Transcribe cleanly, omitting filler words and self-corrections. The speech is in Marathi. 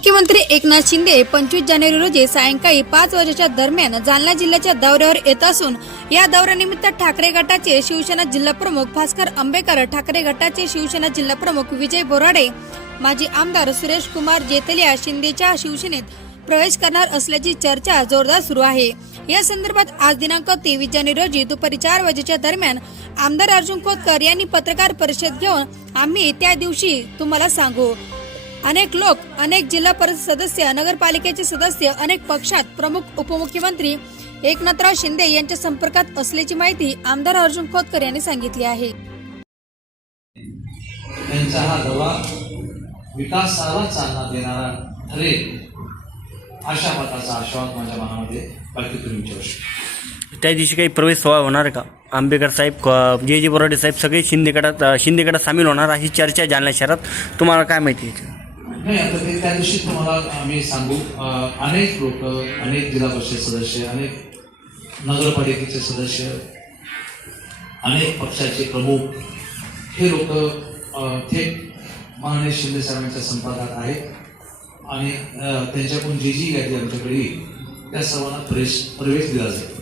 मुख्यमंत्री एकनाथ शिंदे 25 जानेवारी रोजी सायंकाळी 5 वाजेच्या दरम्यान जालना जिल्ह्याच्या दौऱ्यावर येत असून या दौऱ्यानिमित्त ठाकरे गटाचे शिवसेना जिल्हा प्रमुख भास्कर अंबेकर, ठाकरे गटाचे शिवसेना जिल्हा प्रमुख विजय बोराडे, माजी आमदार सुरेश कुमार जेतलिया शिंदेच्या शिवसेनेत प्रवेश करणार असल्याची चर्चा जोरदार सुरू आहे। या संदर्भात आज दिनांक 23 जानेवारी रोजी दुपारी 4 वाजेच्या दरम्यान आमदार अर्जुन खोतकर यांनी पत्रकार परिषद घेऊन आम्ही त्या दिवशी तुम्हाला सांगू, अनेक लोक, अनेक जिल्हा परिषद सदस्य, नगरपालिकेचे सदस्य, अनेक पक्षात प्रमुख, उपमुख्यमंत्री एकनाथराव शिंदे यांच्या संपर्कात असल्याची माहिती आमदार अर्जुन खोतकर यांनी सांगितली आहे। त्यांचा हा दौरा विकासाला चालना देणारा ठरेल अशा मताचा आश्वासन माझ्या मनामध्ये बाकी तुम्ही विचारू शकता। त्या दिवशी काही प्रवेश सोहळा होणार का? आंबेकर साहेब, जे बोराडे साहेब सगळे शिंदे गटात सामील होणार अशी चर्चा जालना शहरात, तुम्हाला काय माहिती आहे? नाही, आता ते त्या दिवशी तुम्हाला आम्ही सांगू, अनेक लोक, अनेक जिल्हा परिषद सदस्य, अनेक नगरपालिकेचे सदस्य, अनेक पक्षाचे प्रमुख हे लोक थेट माननीय शिंदे साहेबांच्या संपर्कात आहेत आणि त्यांच्याकडून जी यादी आमच्याकडे येईल त्या सर्वांना प्रवेश दिला जाईल।